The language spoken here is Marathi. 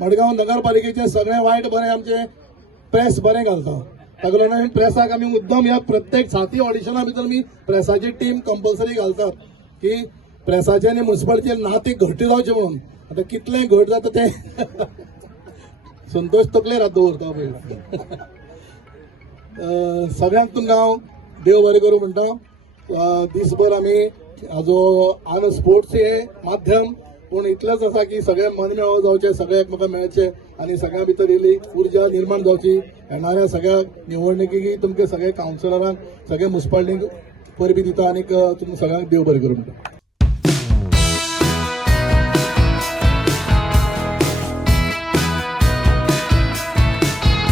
मडगांव नगरपालिकेचे सगळे वायट बरे आमचे प्रेस बरें घालता. ताका लागून प्रेसाक आमी मुद्दम ह्या प्रत्येक 7 ऑडिशना भितर आमी प्रेसाची टीम कंपल्सरी घालतात की प्रेसाचे आनी म्युनिसिपालिटीचे नाते घट्ट जावचे म्हणून. आता कितले घट जाता ते संतोष तकले रात दवरता पळय. सगळ्यांक तुमकां हांव देव बरें करूं म्हणटा. दिसभर आमी हाजो आन स्पोर्ट्स हे माध्यम पूण इतलेंच आसा की सगळे मनमेळाव जावचे, सगळे एकमेकांक मेळचे आनी सगळ्यां भितर इल्ली उर्जा निर्माण जावची. येणाऱ्या सगळ्या निवडणुकीक तुमचे सगळे कावन्सिलरांक सगळे म्युनिसिपालिटीक परबी दिता आनीक तुमकां सगळ्यांक देव बरें करूं म्हणटा.